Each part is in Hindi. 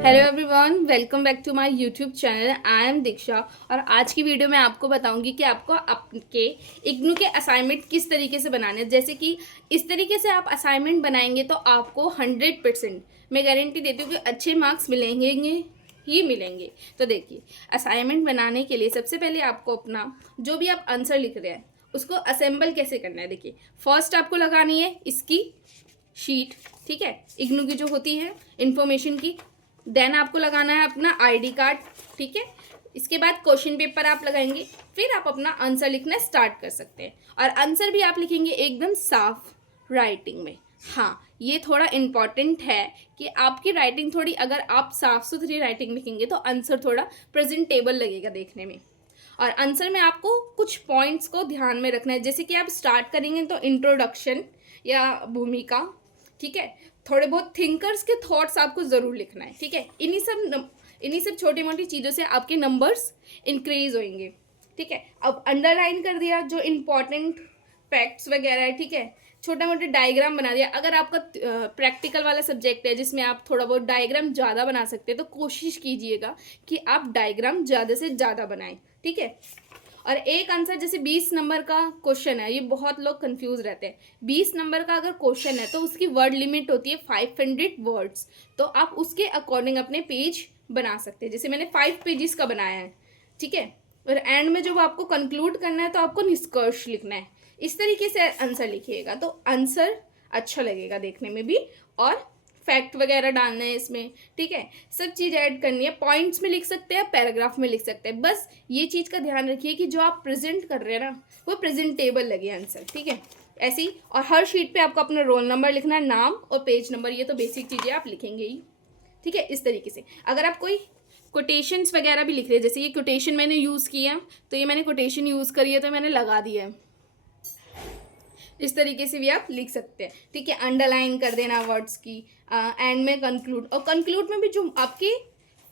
Hello everyone, welcome back to my YouTube channel. I am Diksha और आज की वीडियो में आपको बताऊंगी कि आपको आपके इग्नू के असाइनमेंट किस तरीके से बनाने हैं। जैसे कि इस तरीके से आप असाइनमेंट बनाएंगे तो आपको 100% मैं गारंटी देती हूँ कि अच्छे मार्क्स मिलेंगे ही मिलेंगे। तो देखिए, असाइनमेंट बनाने के लिए सबसे पहले आपको अपना जो भी आप आंसर लिख रहे हैं उसको असेंबल कैसे करना है। देखिए, फर्स्ट आपको लगानी है इसकी शीट, ठीक है, इग्नू की जो होती है इंफॉर्मेशन की। देन आपको लगाना है अपना आईडी कार्ड, ठीक है। इसके बाद क्वेश्चन पेपर आप लगाएंगे, फिर आप अपना आंसर लिखना स्टार्ट कर सकते हैं। और आंसर भी आप लिखेंगे एकदम साफ राइटिंग में। हाँ, ये थोड़ा इम्पॉर्टेंट है कि आपकी राइटिंग थोड़ी, अगर आप साफ सुथरी राइटिंग लिखेंगे तो आंसर थोड़ा प्रेजेंटेबल लगेगा देखने में। और आंसर में आपको कुछ पॉइंट्स को ध्यान में रखना है। जैसे कि आप स्टार्ट करेंगे तो इंट्रोडक्शन या भूमिका, ठीक है, थोड़े बहुत थिंकर्स के थॉट्स आपको ज़रूर लिखना है, ठीक है। इन्हीं सब छोटी मोटी चीज़ों से आपके नंबर्स इंक्रीज होंगे, ठीक है। अब अंडरलाइन कर दिया जो इम्पोर्टेंट फैक्ट्स वगैरह है, ठीक है। छोटा मोटा डायग्राम बना दिया। अगर आपका प्रैक्टिकल वाला सब्जेक्ट है जिसमें आप थोड़ा बहुत डायग्राम ज़्यादा बना सकते हैं तो कोशिश कीजिएगा कि आप डायग्राम ज़्यादा से ज़्यादा बनाएं, ठीक है। और एक आंसर, जैसे 20 नंबर का क्वेश्चन है, ये बहुत लोग कंफ्यूज रहते हैं। 20 नंबर का अगर क्वेश्चन है तो उसकी वर्ड लिमिट होती है 500 वर्ड्स। तो आप उसके अकॉर्डिंग अपने पेज बना सकते हैं। जैसे मैंने 5 पेजेस का बनाया है, ठीक है। और एंड में जब आपको कंक्लूड करना है तो आपको निष्कर्ष लिखना है। इस तरीके से आंसर लिखिएगा तो आंसर अच्छा लगेगा देखने में भी, और फैक्ट वगैरह डालना है इसमें, ठीक है। सब चीज़ ऐड करनी है। पॉइंट्स में लिख सकते हैं, पैराग्राफ में लिख सकते हैं। बस ये चीज़ का ध्यान रखिए कि जो आप प्रेजेंट कर रहे हैं ना वो प्रेजेंटेबल लगे आंसर, ठीक है। ऐसे ही, और हर शीट पे आपको अपना रोल नंबर लिखना है, नाम और पेज नंबर। ये तो बेसिक चीज़ें आप लिखेंगे ही, ठीक है। इस तरीके से अगर आप कोई कोटेशंस वगैरह भी लिख रहे हैं, जैसे ये कोटेशन मैंने यूज़ किया तो ये मैंने कोटेशन यूज़ करी है तो मैंने लगा दिया है, इस तरीके से भी आप लिख सकते हैं, ठीक है। अंडरलाइन कर देना वर्ड्स की, एंड में कंक्लूड, और कंक्लूड में भी जो आपके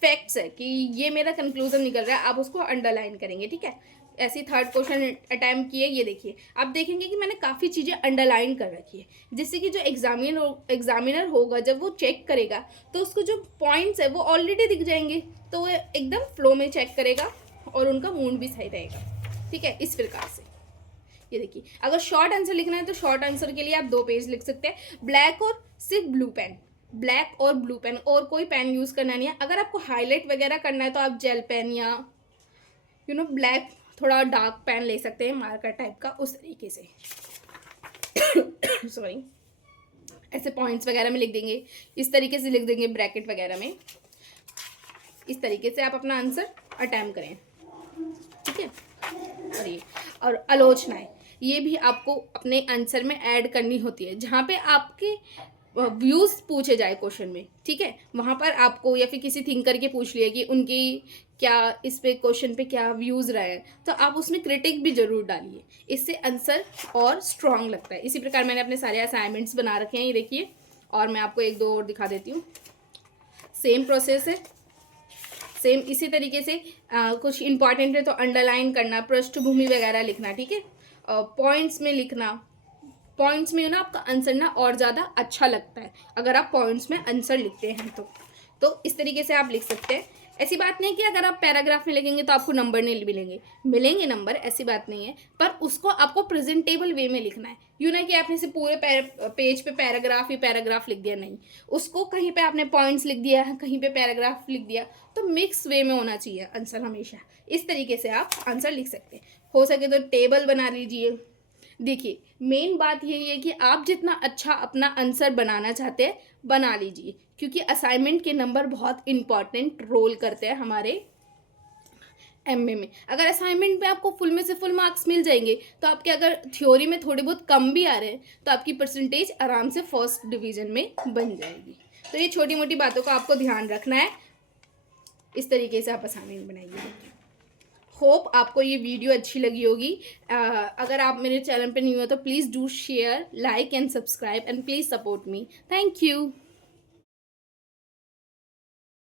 फैक्ट्स है कि ये मेरा कंक्लूजन निकल रहा है, आप उसको अंडरलाइन करेंगे, ठीक है। ऐसे थर्ड क्वेश्चन अटैम्प्ट किए, ये देखिए, आप देखेंगे कि मैंने काफ़ी चीज़ें अंडरलाइन कर रखी है, जिससे कि जो एग्जामिनर होगा जब वो चेक करेगा तो उसको जो पॉइंट्स है वो ऑलरेडी दिख जाएंगे, तो वो एकदम फ्लो में चेक करेगा और उनका मूड भी सही रहेगा, ठीक है। इस प्रकार से ये देखिए, अगर शॉर्ट आंसर लिखना है तो शॉर्ट आंसर के लिए आप 2 पेज लिख सकते हैं। ब्लैक और सिर्फ ब्लू पेन, ब्लैक और ब्लू पेन, और कोई पेन यूज़ करना नहीं है। अगर आपको हाईलाइट वगैरह करना है तो आप जेल पेन या ब्लैक थोड़ा डार्क पेन ले सकते हैं, मार्कर टाइप का, उस तरीके से सॉरी, ऐसे पॉइंट्स वगैरह में लिख देंगे, इस तरीके से लिख देंगे ब्रैकेट वगैरह में। इस तरीके से आप अपना आंसर अटैम्प्ट करें, ठीक है। और आलोचनाएं, ये भी आपको अपने आंसर में ऐड करनी होती है। जहाँ पे आपके व्यूज़ पूछे जाए क्वेश्चन में, ठीक है, वहाँ पर आपको या फिर किसी थिंकर के पूछ लिया कि उनकी क्या इस पे क्वेश्चन पे क्या व्यूज़ रहे हैं, तो आप उसमें क्रिटिक भी ज़रूर डालिए। इससे आंसर और स्ट्रॉन्ग लगता है। इसी प्रकार मैंने अपने सारे असाइनमेंट्स बना रखे हैं, ये देखिए। और मैं आपको 1-2 और दिखा देती हूँ। सेम प्रोसेस है, सेम इसी तरीके से कुछ इंपॉर्टेंट है तो अंडरलाइन करना, पृष्ठभूमि वगैरह लिखना, ठीक है। पॉइंट्स में लिखना, पॉइंट्स में ना आपका आंसर ना और ज़्यादा अच्छा लगता है अगर आप पॉइंट्स में आंसर लिखते हैं तो इस तरीके से आप लिख सकते हैं। ऐसी बात नहीं कि अगर आप पैराग्राफ में लिखेंगे तो आपको नंबर नहीं मिलेंगे नंबर, ऐसी बात नहीं है। पर उसको आपको प्रेजेंटेबल वे में लिखना है। यूँ ना कि आपने से पूरे पेज पे पैराग्राफ ही पैराग्राफ लिख दिया, नहीं। उसको कहीं पे आपने पॉइंट्स लिख दिया, कहीं पे पैराग्राफ लिख दिया, तो मिक्स वे में होना चाहिए आंसर हमेशा। इस तरीके से आप आंसर लिख सकते हैं। हो सके तो टेबल बना लीजिए। देखिए, मेन बात यही है कि आप जितना अच्छा अपना आंसर बनाना चाहते हैं बना लीजिए, क्योंकि असाइनमेंट के नंबर बहुत इंपॉर्टेंट रोल करते हैं हमारे एमए में। अगर असाइनमेंट में आपको फुल में से फुल मार्क्स मिल जाएंगे तो आपके, अगर थ्योरी में थोड़े बहुत कम भी आ रहे हैं तो आपकी परसेंटेज आराम से फर्स्ट डिवीजन में बन जाएगी। तो ये छोटी मोटी बातों का आपको ध्यान रखना है। इस तरीके से आप असाइनमेंट बनाइए। होप आपको ये वीडियो अच्छी लगी होगी। अगर आप मेरे चैनल पर न्यू हो तो please do share, like and subscribe, and please support me. Thank you.